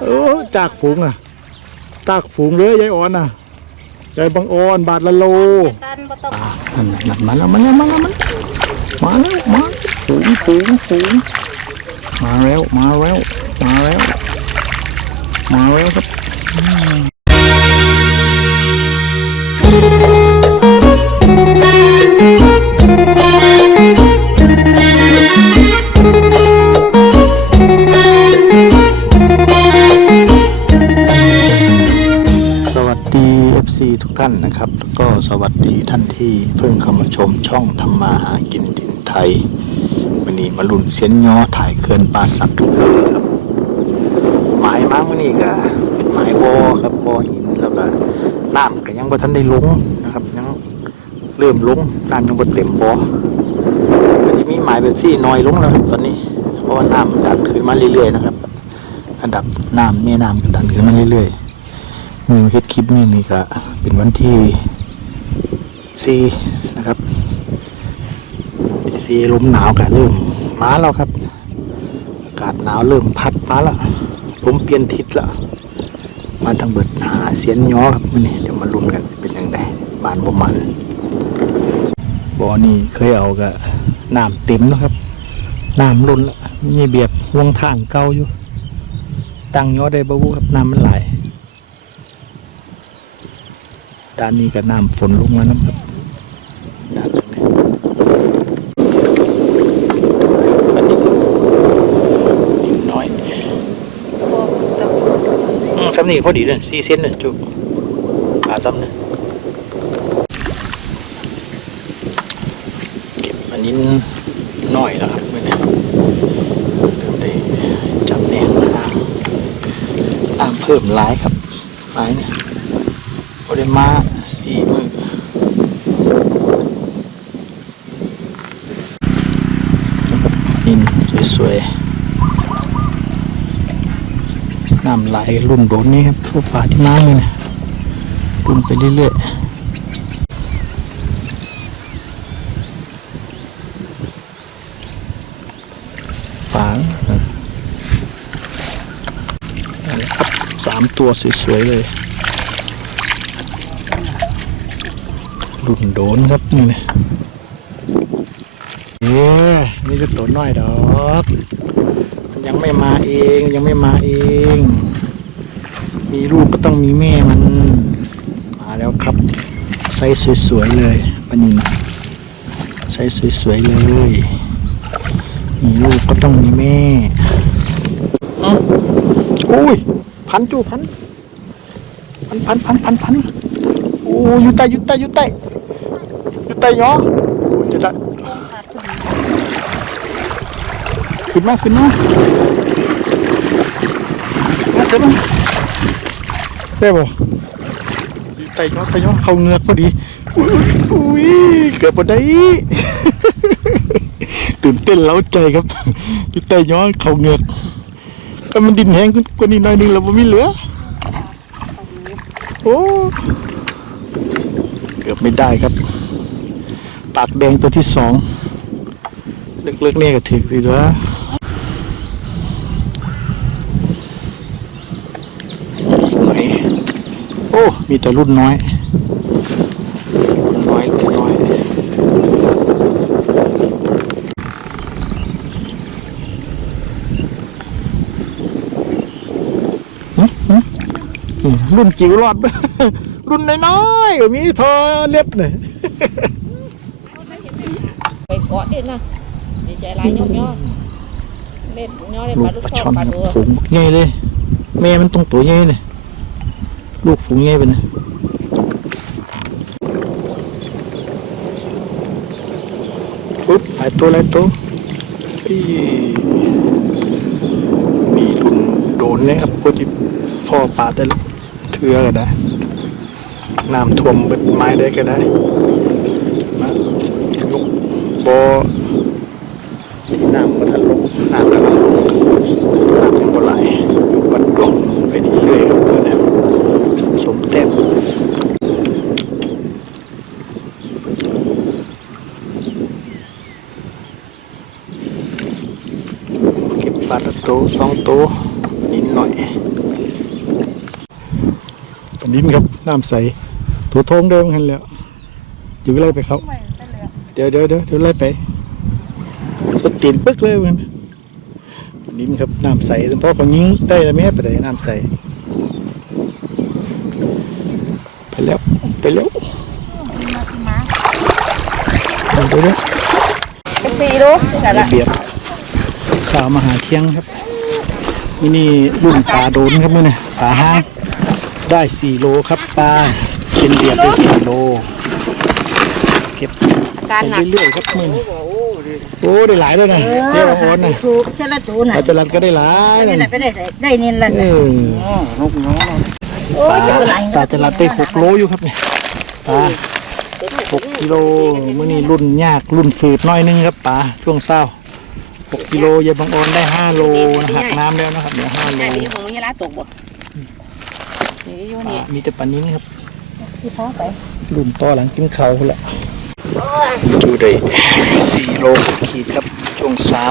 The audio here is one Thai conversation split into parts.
เออจากฝูงอะจากฝูงเลยยายอ่อนอะยายบางอ่อนบาทละโลตันบ่ต้องอะนั่นนั่นมาแล้วมาแล้วมาแล้วมันมาแล้วมาฝูงฝูงฝูงมาแล้วมาแล้วมาแล้วมาแล้วครับ FC ทุกท่านนะครับ แล้วก็สวัสดีท่านที่เพิ่งเข้ามาชมช่องทำมาหากินดินไทยวันนี้มาลุ่นเสียนย้อถ่ายเกินปลาสักกันครับครับหมายมากวันนี้ก็เป็นหมายบอครับบอหินแล้วก็น้ำก็ยังบ่ทันได้ลงนะครับยังเริ่มลงน้ำยังบ่เต็มบอวันนี้มีหมายแบบที่น้อยลงแล้วครับตอนนี้เพราะว่าน้ำดันขึ้นมาเรื่อยๆนะครับระดับน้ำแม่น้ำก็ดันขึ้นมาเรื่อยๆ มือเฮ็ดคลิปนี่นี่ก็เป็นวันที่สี่นะครับที่สี่ลมหนาวก็เริ่มมาแล้วครับ อากาศหนาวเริ่มพัดมาแล้วลมเปลี่ยนทิศแล้วมาทางเบิดหาเสียนย้อครับมื้อนี้เดี๋ยวมาลุ้นกันเป็นยังไงบานบ่มันบ่อนี่เคยเอาก็น้ำเต็มแล้วครับน้ำล้นแล้วมีเบียบห่วงทางเก่าอยู่ตั้งย้อได้บ่วูครับน้ำมันไหลาย ด้านนี้ก็น้ำฝนลงมาน้ำครับด้านนี้อันนี้ดินน้อยอืมซ้ำนี่พอดีเลยสี่เซนเลยจุขาซ้ำเนี่ยเก็บอันนี้น้อยแล้วครับเมื่อนี้เริ่มได้จับแนงมาน้ำน้ำเพิ่มหลายครับไม้เนี่ย โอเดมาสี่มือนินสวย ๆน้ลรุ่นโดนนี่ครับพวกป่าที่มาเลยนะรุ่นไปเรื่อยๆฝางอะสามตัวสวยๆเลยรุ่นโดนครับนี่นะเอ๊นี่ก็ตัวน้อยดอก ยังไม่มาเองยังไม่มาเอง มีลูกก็ต้องมีแม่มัน มาแล้วครับไซส์สวยๆเลยปนินไซส์สวยๆเลย มีลูกก็ต้องมีแม่อ๋ออุ้ย พันจูพัน พันพันพันพันพันโอ้อยู่ใต้อยู่ใต้อยู่ใต้อยู่ใต้ยอโอ้จะได้ขึ้นมาขึ้นมามาเถอะมา ได้บ่อยู่ใต้ยอใต้ยอเข้าเงือกพอดีอุ้ยอุ้ยเกือบบ่ได้ตื่นเต้นเล้าใจครับอยู่ใต้ยอเข้าเงือกก็มันดินแห้งขึ้นกว่านี้หน่อยหนึงแล้วบ่มีเหลือโอ้เกือบไม่ได้ครับ ปากแดงตัวที่สองเล็กๆเนี่ยก็ถึกดีด้วยไหนโอ้ มีแต่รุ่นน้อย รุ่นน้อย รุ่นน้อยหึหึอืมรุ่นจิ๋วรอด รุ่นน้อยๆก็มีเธอเล็บเนี่ยไปเกาะเด่นนะดีใจหลายย่อย่อเล่นย่อเล่นลูปลากลูกปลาชอช่อบนปลาดัวฝูงใหญ่เลยแม่มันต้องตัวใหญ่เลย ลูกฝูงใหญ่ไปนะปุ๊บหลายตัวหลายตัวที่มีรุ่นโดนนี่ยครับพวกที่พ่อปลาแต่เทือก็ได้น้ำท่วมเบิดไม้ได้ก็ได้มายกบอที่น้ำมันทันลงน้ำกำลังลงน้ำยังบ่ไหลยู่วัดดวงไปเรื่อยครับเพื่อนนะสมแต้มเก็บปลาละโตวสองโตวนิดหน่อย อัน นี้ครับน้ำใสถูทงเดิมกันแล้วอยู่ไล่ไปเขาเดี๋ยวเดี๋ยวเดี๋ยวเดี๋ยวไล่ไปสดตีนปึ๊กเลยมันอันนี้ครับน้ำใสแต่พอเขายิงได้แล้วไม่ให้ไปไหนน้ำใสไปแล้วไปแล้วเดี๋ยวเดี๋ยวเดี๋ยวสี่รู้แต่ละระเบียบข่าวมหาเที่ยงครับนี่นี่รุ่นปลาโดนครับมื่อนี่ปลาห้าง ได้สี่โลครับปลาเข็นเบียบได้สี่โลเก็บการหนัไปกเรื่อยๆครับมื่อนี่โอ้ได้หลายด้วยนะเที่ยวโอนนะถูกเชลจูน่ะอาจารย์ก็ได้หลายนี่นะน่ะไปได้ใส่ได้นินละเอน่ะอโอ้ปยจะลาเป็นไรปลาจะรับได้หกโลอยู่ครับเนี่ยปลาหกกิโลมื่อนี้รุ่นยากรุ่นฝืดหน้อยนึงครับปลาช่วงเศร้าหกกิโลยายบางออนได้ห้าโลนะหักน้ำแล้วนะครับเดี๋ยวห้าโลแต่นี่ของมีร้านตกบ่ นี่อยู่ปลานี่มีแต่ปลานิ้นครับที่ท้องไปรุ่นต่อหลังกินเขาพุ่นละดูได้สี่โลขีดครับช่วงเช้า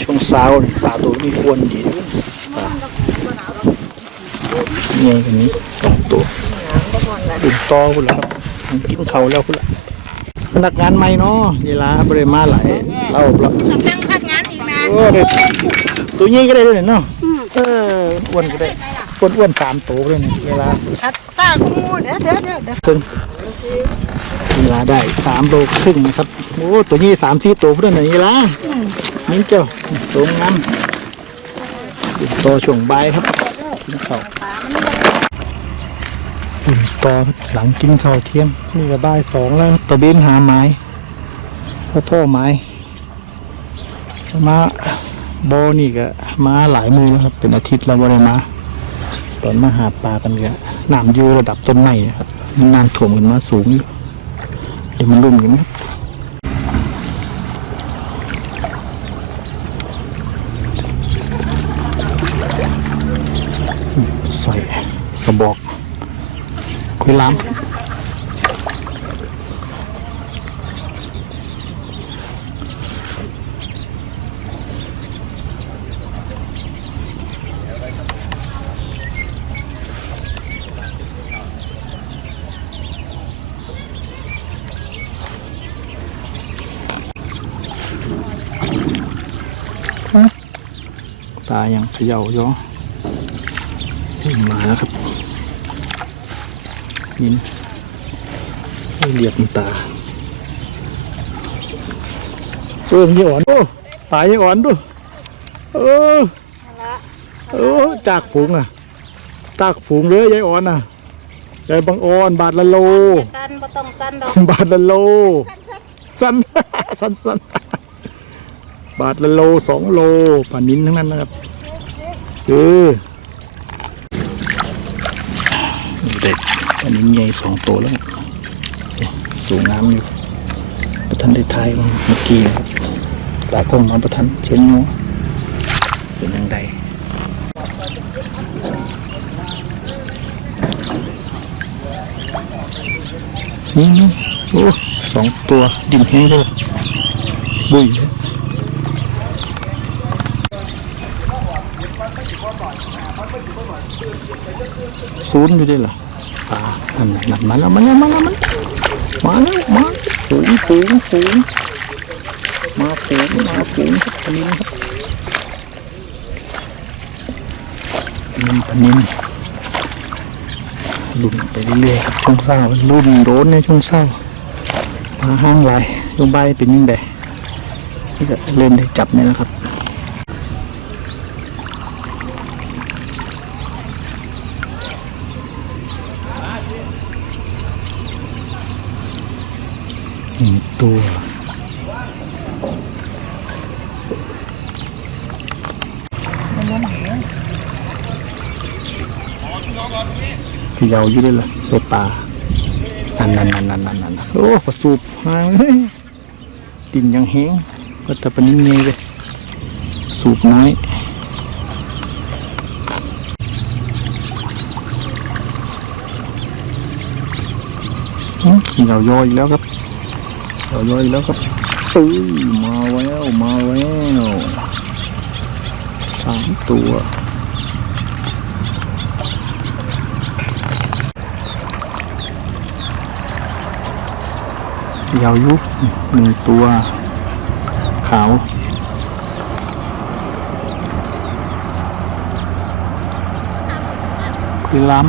ช่วงเช้านี่ปลาตัวนี้ควรดีปลาเนี่ยกันนี้สองตัวรุ่นต่อพุ่นละครับหลังกินเขาแล้วพุ่นละพนักงานใหม่เนาะเวลาบริมาหลายเล่าละต้องพักงานอีกนะโอ้ได้ตัวนี้ก็ได้ด้วยเนาะเอออ้วนก็ได้ อ้วนอ้วนๆสามตัวเลยเนี่ยเวลาอัตตากูเดี๋ยวเดี๋ยวเดี๋ยวเดี๋ยวครึ่งเวลาได้สามโลครึ่งนะครับโอ้ตัวนี้สามสี่ตัวเพื่อนไหนล่ะนี่เจ้าตัวงามต่อช่วงบ่ายครับกินข้าวอุ่นต่อครับหลังกินข้าวเที่ยงนี่ก็บ่ายสองแล้วครับตะเบนหาไม้พ่อพ่อไม้มาบอนี่ก็มาหลายมือแล้วครับเป็นอาทิตย์แล้วบ่ได้มา ตอนมาหาปลากันเนี่ยน้ำอยู่ระดับต้นไม้นะครับมันน้ำถ่วมกันมาสูงอยู่เดี๋ยวมันรุ่มกันครับใส่กระบอกคุยล้ำ ตายังเขย่าอยู่มาแล้วครับยินเหลียดมันตาเออยี่อ่อนโอ้ตายยี่อ่อนดูเออเออจากฝูงอะจากฝูงเลยยายอ่อนอะยายบางอ่อนบาทละโลตันบ่ต้องตันดอกบาทละโลสั้นสั้นสั้น บาทละโลสองโลป่านิ้นทั้งนั้นนะครับเออเด็กป่านิ้นใหญ่สองโตวแล้วครับเอ๊ะสูงน้ำอยู่ประทันได้ทายมันเมื่อกี้นะครับปลาคงมาประทันเชนโนเป็นยังไงนี่นะโอ้สองตัวดิ่มแห้งด้วยบุย ศูนย์อยู่ด้วยเหรอปลาอันนั้นมาแล้วมาแล้วมาแล้วมันมาแล้วมาฝูงฝูงฝูงมาฝูงมาฝูงครับปลานินครับปลานินปลานินลุ่นไปเรื่อยๆครับช่วงเศร้าลุ่นโดนในช่วงเศร้าปลาห้างลายลงใบเป็นยังไงนี่ก็เริ่มได้จับนี่แล้วครับ นึ่งตัว พี่เยาอยู่ด้วยล่ะโซปลานั่นนั่นนั่นนั่นนั่นนั่นโอ้ปลาสูบหางเฮ้ยดินยังแห้งก็แต่ปนิ่งเงยเลยสูบน้อยพี่เยาย่อยอีกแล้วครับ เอาเลยแล้วครับปื้มาแล้วมาแล้วสามตัวยาวยุบหนึ่งตัว ขาวคืลัม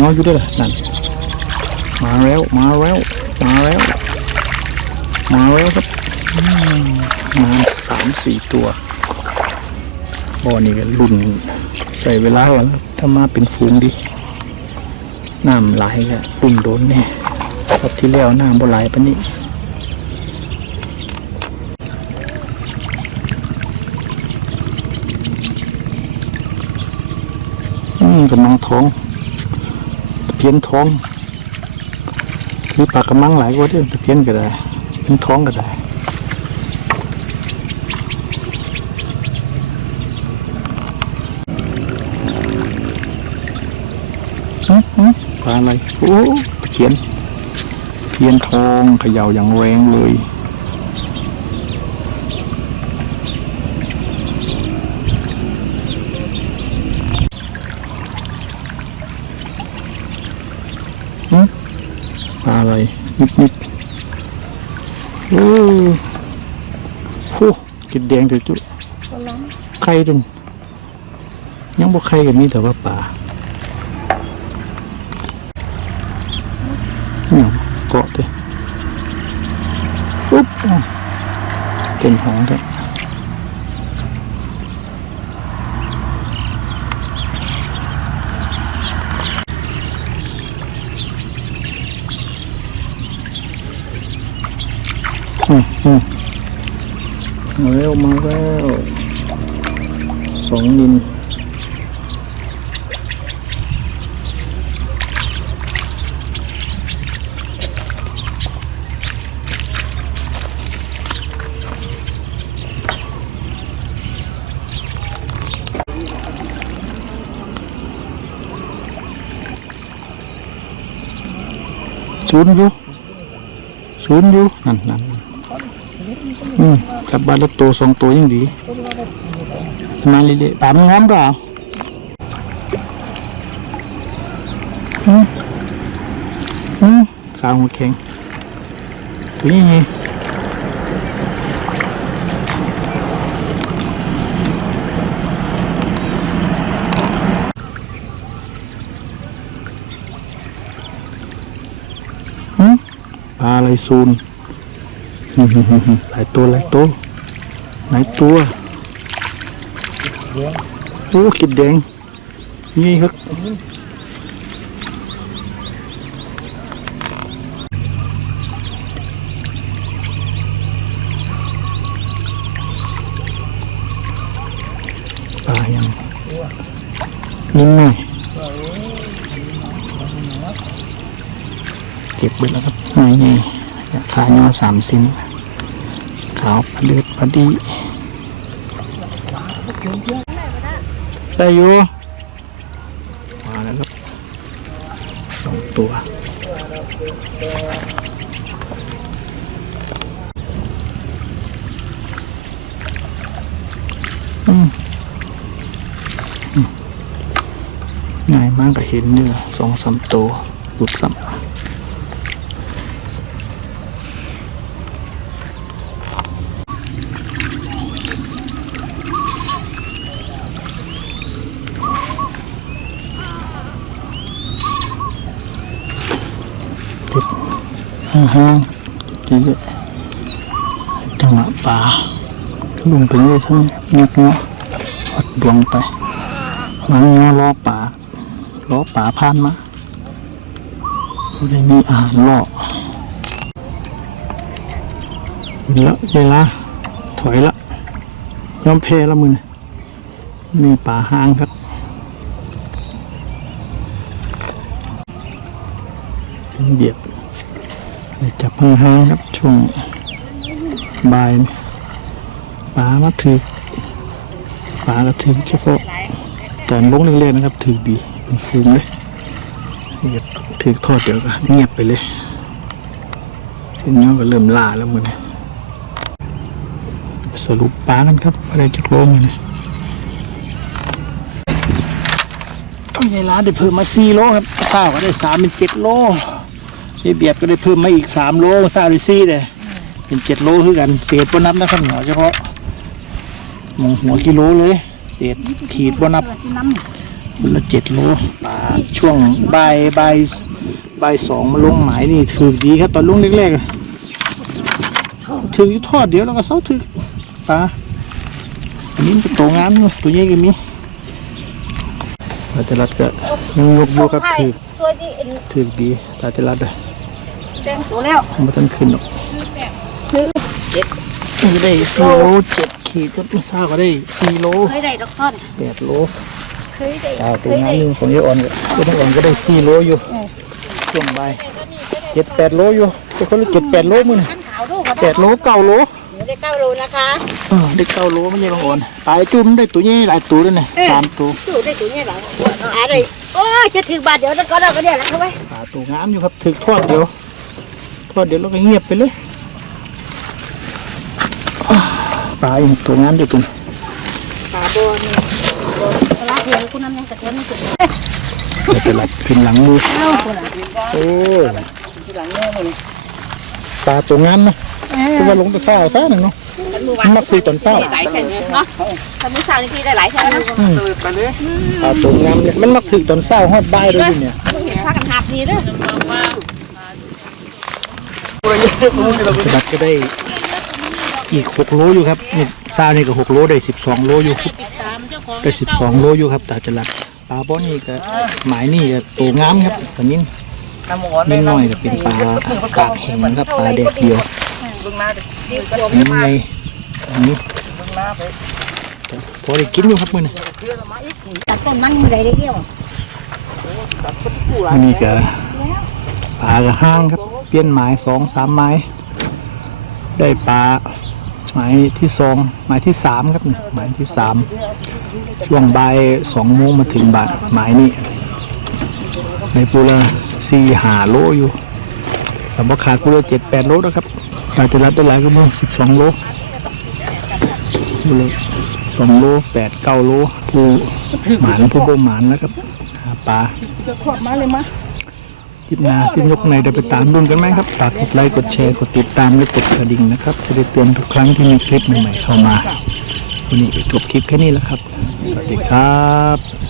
น้อยอยู่ด้วยล่ะนั่นมาแล้วมาแล้วมาแล้วมาแล้วครับมาสามสี่ตัวบ่อนี่ก็รุ่นใส่เวลาแล้วถ้ามาเป็นฟูงดิน้ำไหลก็รุ่นโดนแน่รอบที่แล้วน้ำบ่ไหลปานนี้อืมกำลังท้อง เพียนท้องคือปลากกระมังหลายกว่าเด้อตะเพียนก็ได้เป็นท้องก็ได้อื้อหือปลาอะไรโอ้ตะเพียนตะเพียนทองเขย่าอย่างแรงเลยปลาอะไร นิดนิดๆโอ้โหกินแดงเดี๋ยวจุไข่ดึงยังบ่ไข่กันนี่แต่ว่าปลาเนี่ยเกาะเด้ปุ๊บอ้าวเต็มห้องเลยอืมอืม มาแล้วมาแล้วสองนินศูนย์อยู่ศูนย์อยู่นั่นนั่น อืมจับบาลตัวสองตัวยังดีมาเรื่อยๆปลามันงอมเปล่าอืมอืมขาหัวแข็งตัวนี้ไงอืมปลาอะไรซูนอืมๆๆ หลายตัวหลายตัวหลายตัวโอ้กิดแดงนี่ครับปลายังนิ่มหน่อยเก็บไว้แล้วครับนี่ ขายอสามเซนขาวเลือดพอดีได้อยู่มาแล้วครับสองตัวง่ายมากก็เห็นเนื้อสองสามตัวหลุดสัม ห่างๆดีเลยจังหวะป่าลุงไปเรื่อยทั้งงอกงอวัดดวงไปวางงอล้อป่าล้อป่าผ่านมาก็ได้มีอาหารล่อแล้วเวลาถอยละยอมเพลละมือนี่ป่าห้างครับเบียด จับห่างๆครับช่วงบ่ายปลามาถือปลาก็ถือเฉพาะตอนลงเล่นๆนะครับ ถือดีเป็นฟูงเลยเบียดถือทอดเดี๋ยวก็เงียบไปเลยเส้นย้อนก็เริ่มล่าแล้วมือนี้สรุปปลากันครับอะไรจุกโลมือนี้ต้องยายล้าได้เพิ่มมาสี่โลครับเศร้าก็ได้สามเป็นเจ็ดโล ยายเบียดก็ได้เพิ่มมาอีกสามโลเศร้าได้สี่เลยเป็นเจ็ดโลคือกัน เศษบนับนะครับเหนอเฉพาะหมองหัวกิโลเลย เศษขีดบนับคนละเจ็ดโลปลาช่วงบ่ายบ่ายบ่ายสองมาลงหมายนี่ถือดีครับ ตอนลงแรกๆอะถืออยู่ทอดเดียวแล้วก็เสาถือปลาอันนี้มันเป็นตัวงามอยู่ตัวใหญ่ก็มีปลาตลัดก็ยังยกอยู่ครับถือตัวนี้เอ็นถือดีปลาตลัดอะ แดงตัวแล้วไม่ต้องขึ้นหรอกก็ได้สี่โลเจ็ดขีดก็ไม่ทราบก็ได้สี่โลเคยได้ดอกท่อนแปดโลเคยได้ปลาตัวงามอยู่ของยายอ่อนก็ยายอ่อนก็ได้สี่โลอยู่ช่วงบ่ายเจ็ดแปดโลอยู่ตัวคนละเจ็ดแปดโลมึงขันขาวดูก็แปดโลเก้าโลหนูได้เก้าโลนะคะเออได้เก้าโลมันยังอ่อนปลายจุ่มได้ตัวใหญ่หลายตัวด้วยเนี่ยสามตัวดูได้ตัวนี้หรออะไรโอ้ยจะถึงบาทเดี๋ยวแล้วก็เราก็เดี๋ยวแล้วเข้าไปปลาตัวงามอยู่ครับถึกทอดเดียว ทอเดี๋ยวแล้วก็เงียบไปเลยปลาอีกตัวงามอยู่ตรงปลาโบนี่โบปลาเทียมคุณน้ำยังกระเทียมนี่สุดเดี๋ยวจะหลับขึ้นหลังมือเอ้าคุณอะโอ้ยปลาตัวงามนะคือว่าลงตะเช้าซะหนึ่งเนาะมาคุยตอนเช้าหลายแข่งเนาะทำมือเช้านี่พี่ได้หลายแข่งนะปลาตัวงามเนี่ยมันมาคุยตอนเช้าฮอดบ่ายเลยเนี่ยเห็นพากันหับดีเด้อ สบัดก็ได้อีกหกโลอยู่ครับนี่ซานี่ก็หกโลได้สิบสองโลอยู่ครับได้สิบสองโลอยู่ครับตาจลัดปลาป้อนี่ก็หมายนี่ก็ตัวงามครับตอนนี้นิดหน่อยก็เป็นปลากาดแห้งครับปลาแดดเดียวนี่ไงอันนี้พอได้กินอยู่ครับมื้อนี้ตัดต้นมันมือใดได้เกี่ยวอันนี้ก็ ปลากระห้างครับ เปลี่ยนหมายสองสามไม้ ได้ปลาหมายที่สองหมายที่สามครับนี่หมายที่สามช่วงบ่ายสองโมงมาถึงบาทหมายนี้ในปูละสี่หาโลอยู่แต่ว่าขาดปูละเจ็ดแปดโลนะครับตาจะรัดได้หลายก็มั้งสิบสองโลปูละสองโลแปดเก้าโลผู้หมานผู้บ่หมานแล้วครับปลาจะขวดมาเลยมะ คลิปหน้าซิมยกในได้ไปตามรุ่นกันไหมครับฝากกดไลค์กดแชร์กดติดตามและกดกระดิ่งนะครับ จะได้เตือนทุกครั้งที่มีคลิปใหม่ๆเข้ามาวันนี้จบคลิปแค่นี้แล้วครับสวัสดีครับ